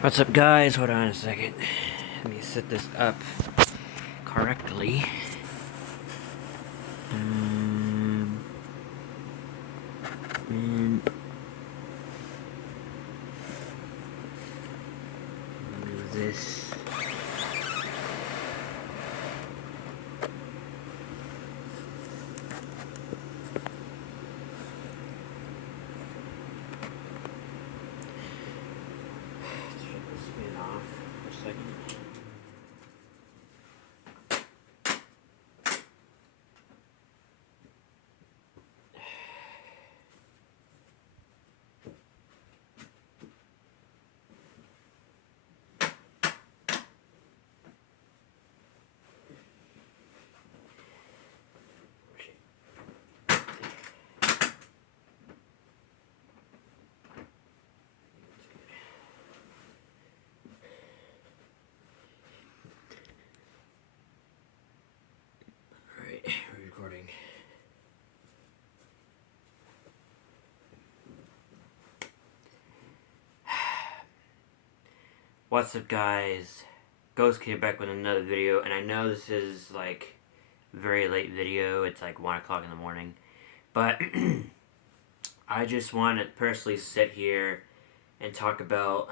What's up, guys? Hold on a second. Let me set this up correctly. And move this. Shut this fan off for a second. Alright, we're recording. What's up, guys? Ghost came back with another video, and I know this is like very late video. It's like 1 o'clock in the morning, but I just want to personally sit here and talk about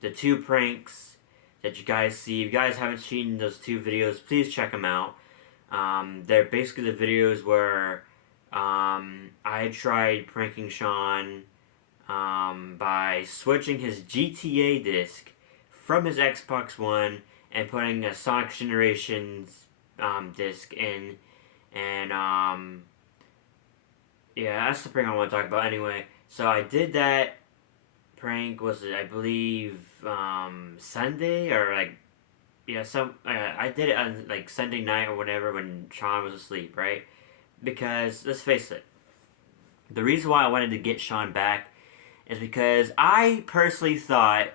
the two pranks that you guys see. If you guys haven't seen those two videos, please check them out. They're basically the videos where I tried pranking Sean by switching his GTA disc from his Xbox One and putting a Sonic Generations disc in. And yeah, that's the prank I want to talk about anyway. So I did that prank, was it, I believe, Sunday, or like, yeah, I did it on like Sunday night or whatever when Sean was asleep, right? Because let's face it, the reason why I wanted to get Sean back is because I personally thought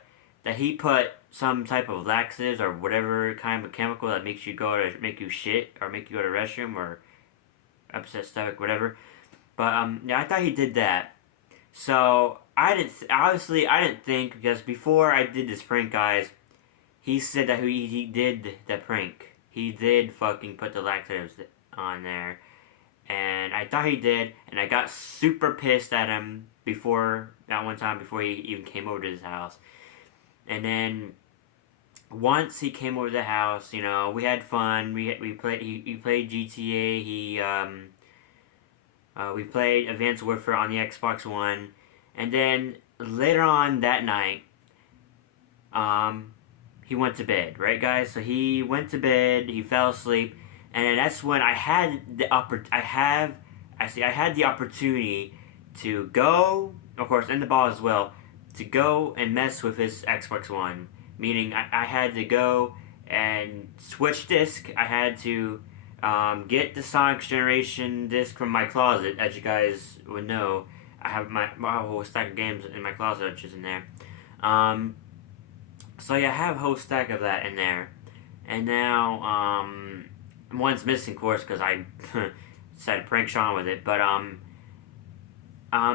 that he put some type of laxatives or whatever kind of chemical that makes you make you shit or make you go to the restroom or upset stomach, whatever. But yeah, I thought he did that. So obviously I didn't think, because before I did this prank, guys, he said that he did the prank. He did fucking put the laxatives on there. And I thought he did, and I got super pissed at him before that one time before he even came over to his house. And then once he came over to the house, you know, we had fun. We played. He played GTA. We played Advanced Warfare on the Xbox One, and then later on that night, he went to bed. Right, guys? So he went to bed. He fell asleep, and that's when I had the I had the opportunity to go, of course, and the ball as well, to go and mess with his Xbox One. Meaning, I had to go and switch disc. I had to get the Sonic Generation disc from my closet, as you guys would know. I have my whole stack of games in my closet, which is in there. So yeah, I have a whole stack of that in there. And now, one's missing, of course, because I decided to prank Sean with it. But,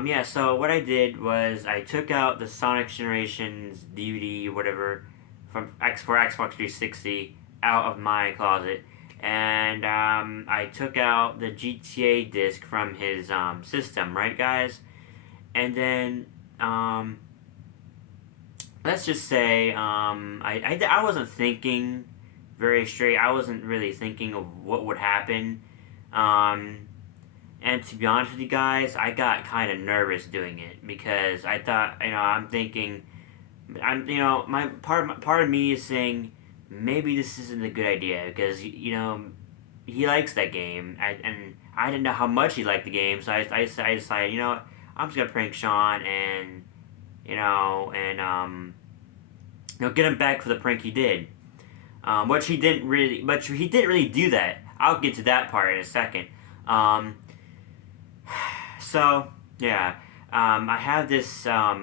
yeah, so what I did was I took out the Sonic Generations DVD, whatever, for Xbox 360 out of my closet. And, I took out the GTA disc from his, system, right, guys? And then, let's just say, I wasn't thinking very straight. I wasn't really thinking of what would happen. Um, and to be honest with you guys, I got kind of nervous doing it because I thought, you know, I'm thinking, you know, part of me is saying maybe this isn't a good idea because, you know, he likes that game, and I didn't know how much he liked the game, so I decided, you know what, I'm just gonna prank Sean and, you know, and you know, get him back for the prank he did. Which he didn't really do that. I'll get to that part in a second. Um, so yeah, I have this a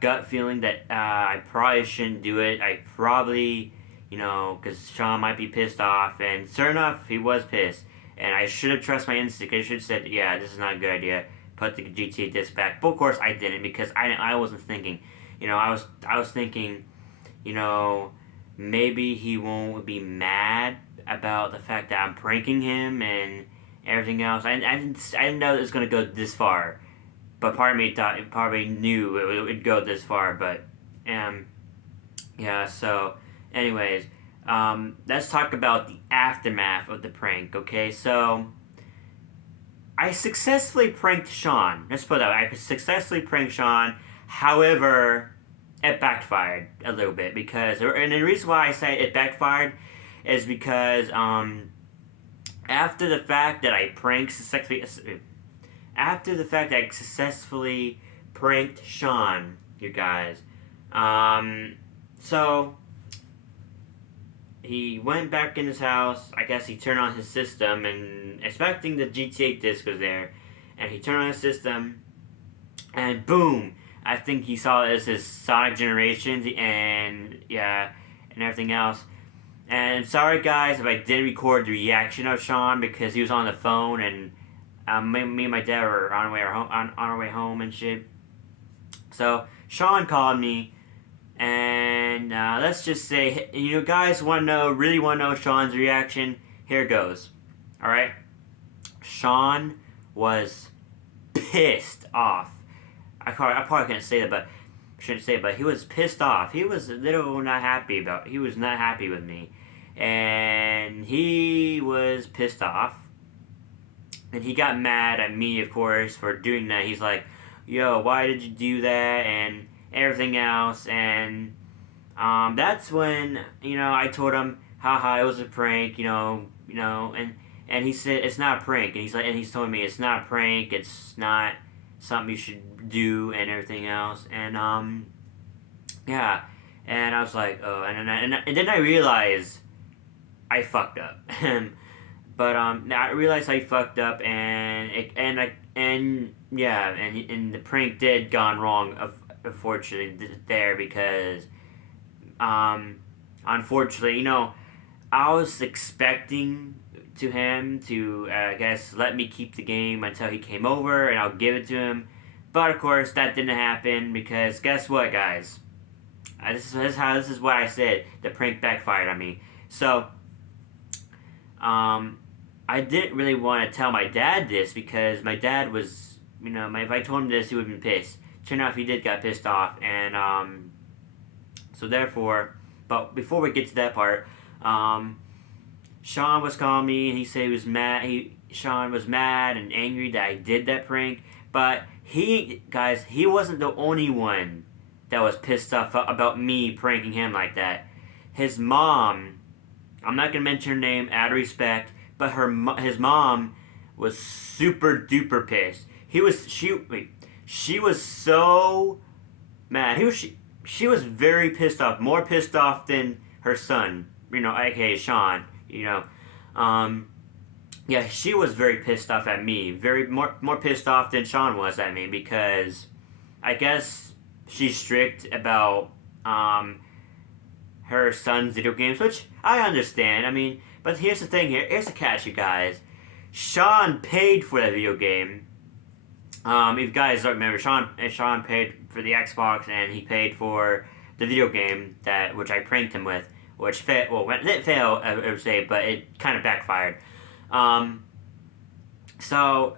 gut feeling that I probably shouldn't do it. I probably, you know, because Sean might be pissed off, and sure enough, he was pissed. And I should have trusted my instinct. I should have said, yeah, this is not a good idea. put the GTA disc back. But of course I didn't because I wasn't thinking. I was thinking, you know, maybe he won't be mad about the fact that I'm pranking him and everything else. I didn't know it was gonna go this far, but part of me thought it probably knew it would go this far. But um, yeah. So, anyways, let's talk about the aftermath of the prank. Okay, so I successfully pranked Sean. Let's put it that way. I successfully pranked Sean. However, it backfired a little bit and the reason why I say it backfired is because after the fact that I pranked successfully, after the fact that I successfully pranked Sean, you guys, so he went back in his house. I guess he turned on his system and expecting the GTA disc was there, and he turned on his system, and boom! I think he saw it as his Sonic Generations and yeah, and everything else. And sorry guys if I didn't record the reaction of Sean because he was on the phone and me and my dad were on our way home and shit. So Sean called me and let's just say, guys really want to know Sean's reaction? Here it goes. Alright? Sean was pissed off. I probably can't say that, but shouldn't say it, but he was pissed off. He was a little not happy he was not happy with me. And he was pissed off. And he got mad at me, of course, for doing that. He's like, yo, why did you do that? And everything else. And that's when, I told him, haha, it was a prank, and he said it's not a prank. And he's telling me it's not a prank, it's not something you should do and everything else. And yeah. And I was like, oh, and then I realized I fucked up. But I realized I fucked up, and yeah, and the prank did gone wrong, unfortunately there because unfortunately, I was expecting him to I guess let me keep the game until he came over and I'll give it to him, but of course that didn't happen because guess what, guys? This is what I said. The prank backfired on me. So I didn't really want to tell my dad this because my dad was, if I told him this, he would have been pissed. Turned out he did got pissed off, and so therefore, but before we get to that part, Sean was calling me and he said he was mad. Sean was mad and angry that I did that prank, but he wasn't the only one that was pissed off about me pranking him like that. His mom, I'm not gonna mention her name out of respect, but his mom was super duper pissed. She was so mad. She was very pissed off, more pissed off than her son, aka Sean, yeah, she was very pissed off at me, very more pissed off than Sean was at me because I guess she's strict about her son's video games, which I understand. I mean, but here's the thing. Here's the catch, you guys. Sean paid for the video game. If you guys don't remember, Sean paid for the Xbox and he paid for the video game which I pranked him with, which failed. Well, it didn't fail, I would say, but it kind of backfired. So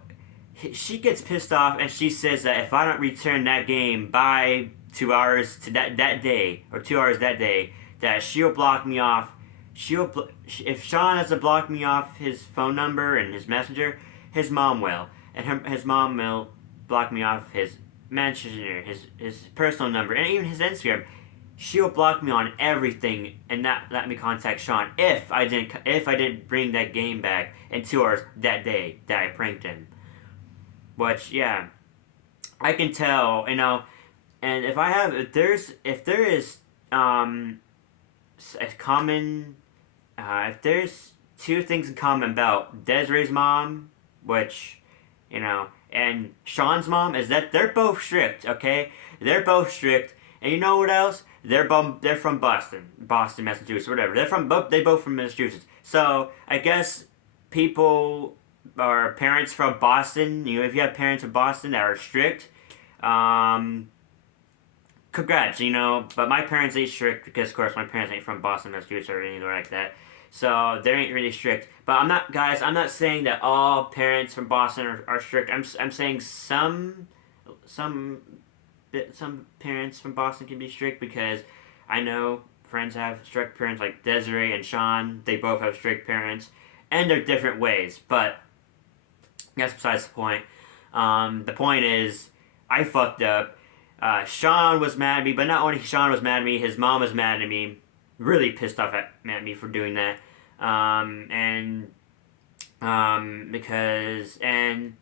she gets pissed off and she says that if I don't return that game by 2 hours to that day or 2 hours that day, that she'll block me off. If Sean has to block me off his phone number and his messenger, his mom will, and his mom will block me off his messenger, his personal number, and even his Instagram. She'll block me on everything and not let me contact Sean if I didn't bring that game back in 2 hours that day that I pranked him. Which yeah, I can tell, and if there is a common if there's two things in common about Desiree's mom, which and Sean's mom, is that they're both strict. Okay, they're both strict, and you know what else? They're from Boston, Massachusetts, whatever. They both from Massachusetts. So I guess people or parents from Boston, if you have parents in Boston that are strict, um, congrats, But my parents ain't strict because, of course, my parents ain't from Boston, Massachusetts, or anything like that. So they ain't really strict. But I'm not, guys. I'm not saying that all parents from Boston are strict. I'm saying some some parents from Boston can be strict because I know friends have strict parents like Desiree and Sean. They both have strict parents, and they're different ways. But that's besides the point. The point is, I fucked up. Sean was mad at me, but not only Sean was mad at me, his mom was mad at me. Really pissed off at me for doing that. And because and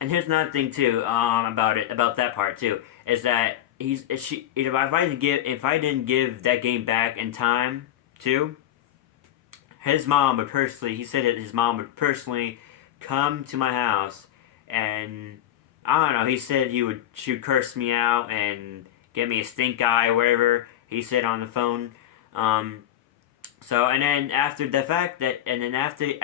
here's another thing too about that part too is that if I didn't give that game back in time too, his mom would personally he said that his mom would personally come to my house and I don't know, he said she would curse me out and get me a stink eye or whatever he said on the phone. um so and then after I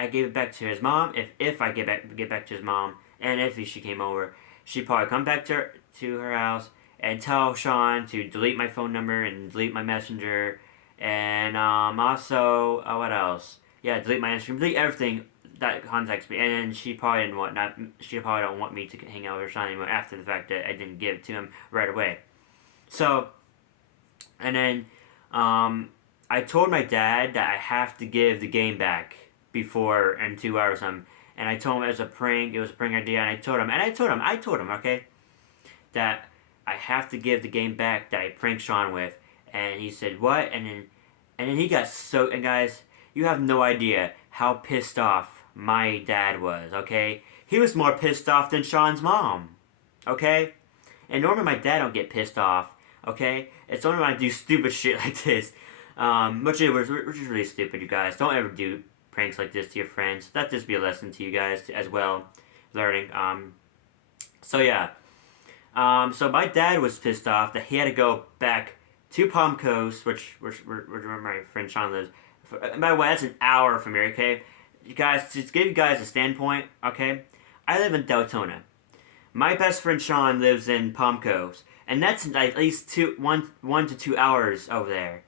gave it back to his mom, if I get back to his mom, and if she came over, she'd probably come back to her house and tell Sean to delete my phone number and delete my messenger, and also what else? Yeah, delete my Instagram, delete everything that contacts me, and then she probably don't want me to hang out with her Sean anymore after the fact that I didn't give it to him right away. So and then um, I told my dad that I have to give the game back before in 2 hours. And I told him it was a prank. It was a prank idea. And I told him, okay, that I have to give the game back that I pranked Sean with. And he said, what? And then he got so. And guys, you have no idea how pissed off my dad was. Okay, he was more pissed off than Sean's mom. Okay, and normally my dad don't get pissed off. Okay, it's only when I do stupid shit like this, which is really stupid. You guys don't ever do pranks like this to your friends. Let this be a lesson to you guys as well, learning. So yeah. So my dad was pissed off that he had to go back to Palm Coast, where my friend Sean lives. By the way, that's an hour from here. Okay, you guys, to give you guys a standpoint. Okay, I live in Deltona. My best friend Sean lives in Palm Coast, and that's like at least 1 to 2 hours over there.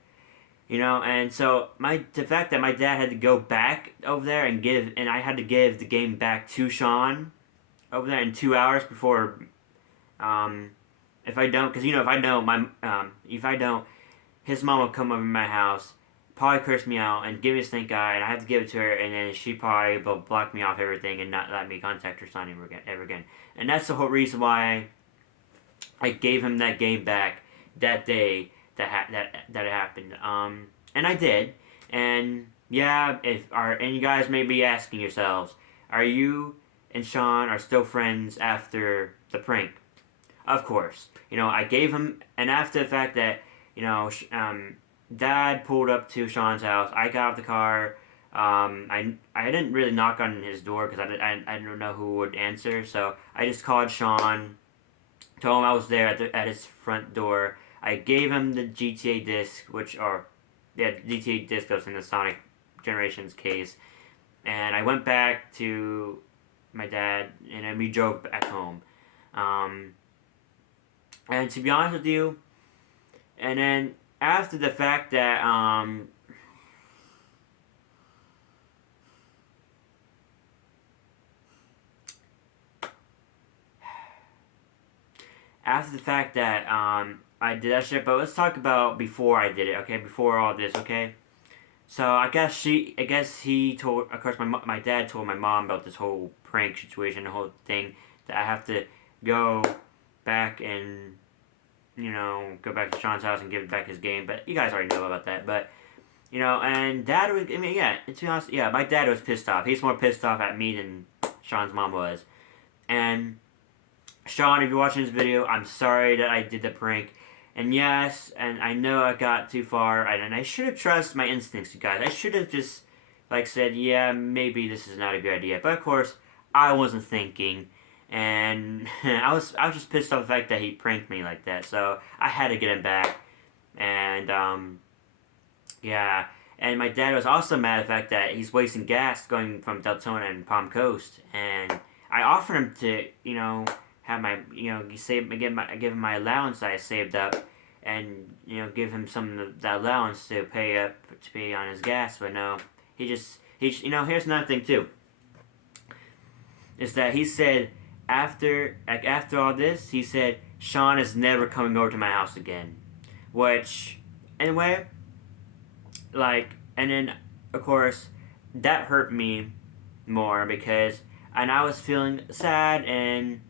And so the fact that my dad had to go back over there and I had to give the game back to Sean over there in 2 hours before, um, if I don't, because if I don't, his mom will come over to my house, probably curse me out and give me a stink eye, and I have to give it to her, and then she probably will block me off everything and not let me contact her son ever again. And that's the whole reason why I gave him that game back that day that it happened. And I did. And yeah, and you guys may be asking yourselves, are you and Sean are still friends after the prank? Of course. I gave him, and after the fact that Dad pulled up to Sean's house, I got out of the car. I didn't really knock on his door because I didn't know who would answer, so I just called Sean, told him I was there at his front door. I gave him the GTA disc, GTA disc that was in the Sonic Generations case, and I went back to my dad, and then we drove back home. Um, and to be honest with you, and then after the fact that I did that shit, but let's talk about before I did it, okay? Before all this, okay? So I guess he told, of course, my dad told my mom about this whole prank situation, the whole thing, that I have to go back and, go back to Sean's house and give back his game. But you guys already know about that. But, and dad was, I mean, yeah, to be honest, yeah, my dad was pissed off. He's more pissed off at me than Sean's mom was. And Sean, if you're watching this video, I'm sorry that I did the prank. And yes, and I know I got too far, and I should have trusted my instincts, you guys. I should have just, said, yeah, maybe this is not a good idea. But of course, I wasn't thinking, and I was just pissed off the fact that he pranked me like that. So I had to get him back, and yeah, And my dad was also mad at the fact that he's wasting gas going from Deltona and Palm Coast. And I offered him to, have my, give him my allowance that I saved up, and give him some of that allowance to pay on his gas. But no, here's another thing too, is that he said after all this, he said Sean is never coming over to my house again, which anyway, and then of course that hurt me more because and I was feeling sad and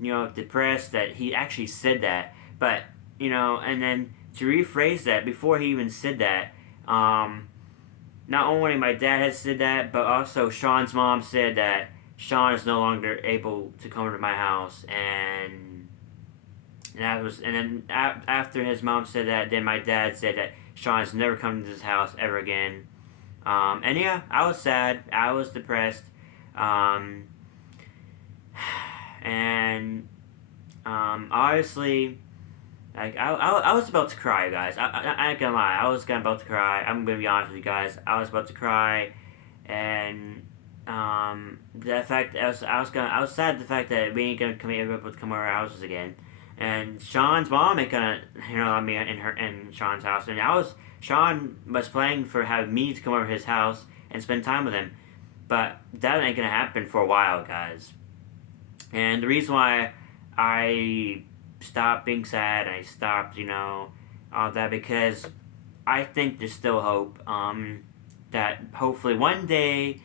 depressed that he actually said that. But and then to rephrase that, before he even said that, not only my dad had said that, but also Sean's mom said that Sean is no longer able to come to my house. And then after his mom said that, then my dad said that Sean is never coming to this house ever again. And yeah, I was sad. I was depressed. Um, and Honestly, I was about to cry, guys. I ain't gonna lie. I was about to cry. I'm gonna be honest with you guys. I was about to cry, and the fact I was sad the fact that we ain't gonna be able to come over our houses again, and Sean's mom ain't gonna let me in Sean's house, and Sean was planning for having me to come over his house and spend time with him, but that ain't gonna happen for a while, guys. And the reason why I stopped being sad, I stopped, all that, because I think there's still hope. That hopefully one day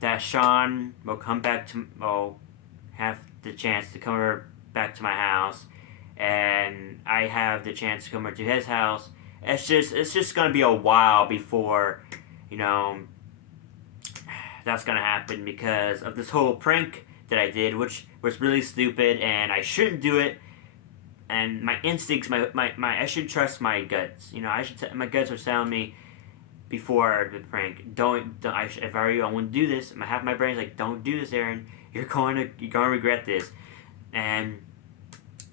that Sean will come back to, will have the chance to come over back to my house, and I have the chance to come over to his house. It's just gonna be a while before, you know, that's gonna happen because of this whole prank that I did, which was really stupid, and I shouldn't do it. And my instincts, I should trust my guts. My guts were telling me before the prank, if I want to do this, half my brain's like, don't do this, Aaron. You're going to regret this. And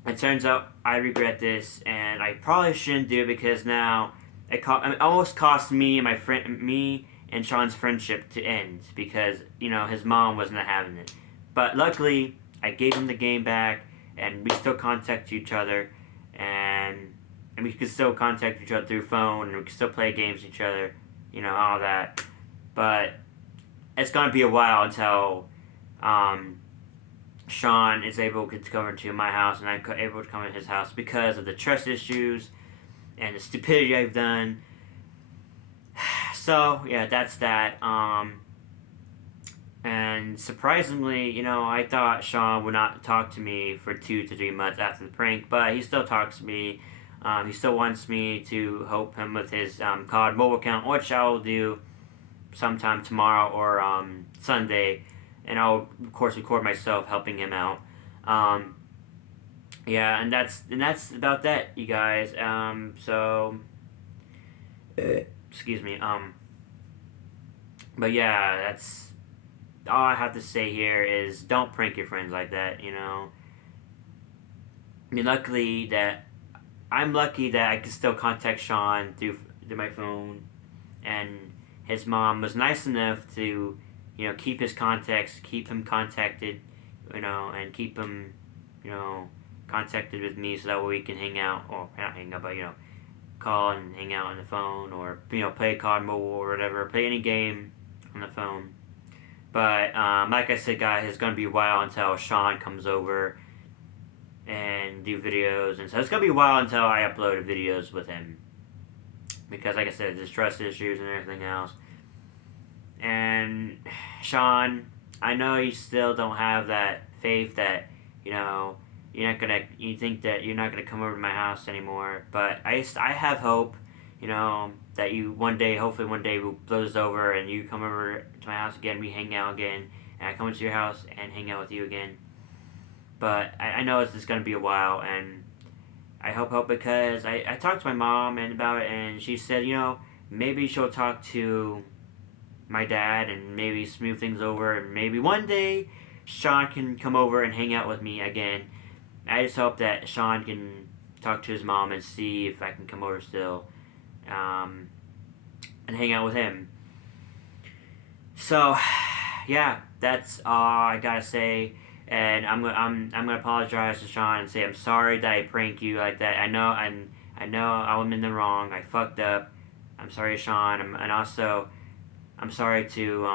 it turns out I regret this, and I probably shouldn't do it because now it almost cost me and Sean's friendship to end because his mom wasn't having it. But luckily, I gave him the game back, and we still contact each other, and we can still contact each other through phone, and we can still play games with each other, all that. But it's gonna be a while until Sean is able to come into my house, and I'm able to come into his house because of the trust issues and the stupidity I've done. So yeah, that's that. And surprisingly, I thought Sean would not talk to me for 2 to 3 months after the prank, but he still talks to me. He still wants me to help him with his COD mobile account, which I will do sometime tomorrow or Sunday, and I'll of course record myself helping him out. Yeah, and that's about that, you guys. Excuse me. But yeah, that's all I have to say here is don't prank your friends like that. I mean, I'm lucky that I can still contact Sean through my phone, and his mom was nice enough to, keep his contacts, keep him contacted, and keep him, contacted with me so that way we can hang out, or not hang out, but call and hang out on the phone, or play COD Mobile or whatever, play any game on the phone. But like I said, guys, it's gonna be a while until Sean comes over and do videos, and so it's gonna be a while until I upload videos with him because, like I said, there's trust issues and everything else. And Sean, I know you still don't have that faith that you think that you're not gonna come over to my house anymore, but I have hope, that you hopefully one day will blow this over and you come over to my house again, we hang out again, and I come into your house and hang out with you again. But I know it's just gonna be a while, and I hope because I talked to my mom about it, and she said, maybe she'll talk to my dad and maybe smooth things over, and maybe one day Sean can come over and hang out with me again. I just hope that Sean can talk to his mom and see if I can come over still. And and hang out with him. So, yeah, that's all I gotta say. And I'm gonna apologize to Sean and say I'm sorry that I pranked you like that. I know I'm in the wrong. I fucked up. I'm sorry, Sean. And also I'm sorry to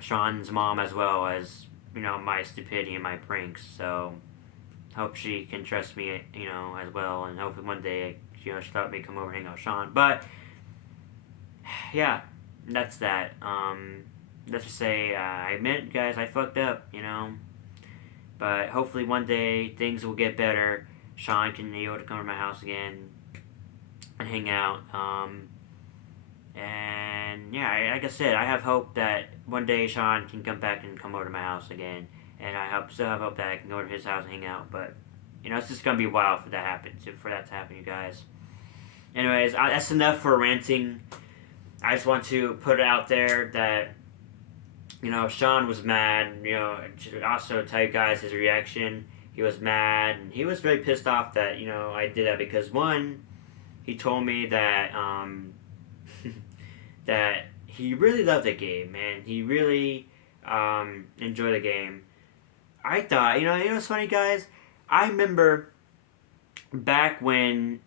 Sean's mom as well as my stupidity and my pranks. So hope she can trust me, as well, and hopefully one day she'll let me come over and hang out with Sean. But yeah, that's that. Let's just say I admit, guys, I fucked up, but hopefully one day things will get better. Sean can be able to come to my house again and hang out. And yeah, like I said, I have hope that one day Sean can come back and come over to my house again. And still have hope that I can go to his house and hang out. But it's just gonna be a while for that to happen, you guys. Anyways, that's enough for ranting. I just want to put it out there that Sean was mad. To also tell you guys his reaction. He was mad, and he was very pissed off that I did that because one, he told me that that he really loved the game, man. He really enjoyed the game. I thought, what's funny, guys? I remember back when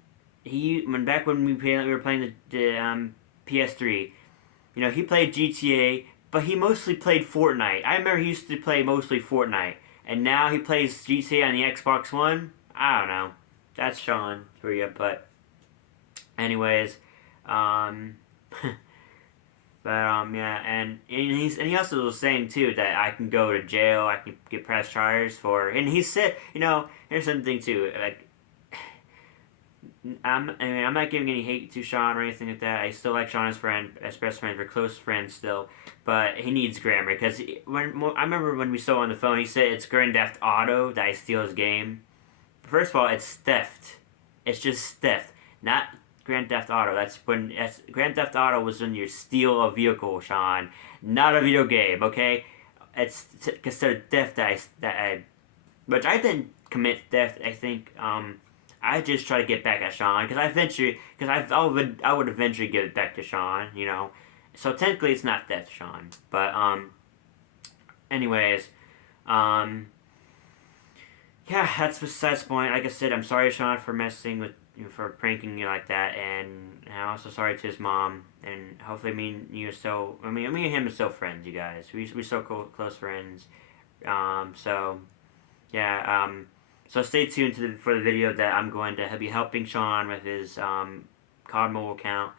we were playing the PS3. He played GTA, but he mostly played Fortnite. I remember he used to play mostly Fortnite, and now he plays GTA on the Xbox One. I don't know. That's Sean for you, but anyways, um, but yeah, and he also was saying too that I can go to jail, I can get press charges for, and he said, here's something too, like I'm not giving any hate to Sean or anything like that. I still like Sean as friend, as best friends. We're close friends still, but he needs grammar because I remember when we saw on the phone, he said it's Grand Theft Auto that I steal his game. First of all, it's theft. It's just theft, not Grand Theft Auto. That's Grand Theft Auto was when you steal a vehicle, Sean, not a video game. Okay, it's considered theft which I didn't commit theft. I think I just try to get back at Sean I would eventually give it back to Sean. So technically it's not theft, Sean. But anyways, um, yeah, that's besides the point. Like I said, I'm sorry, Sean, for messing with for pranking you like that, and I'm also sorry to his mom. And hopefully, me and you are still. Me and him are still friends, you guys. We still close friends. So yeah. So stay tuned for the video that I'm going to be helping Sean with his COD Mobile account.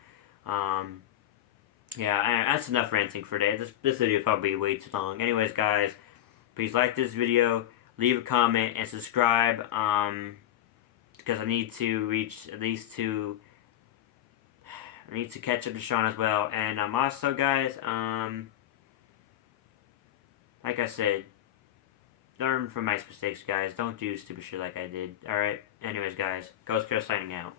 Um, yeah, that's enough ranting for today. This video is probably way too long. Anyways, guys, please like this video, leave a comment, and subscribe. Because I need to reach at least I need to catch up to Sean as well. And also, guys, like I said, learn from my mistakes, guys. Don't do stupid shit like I did. Alright? Anyways, guys, Ghost Girl signing out.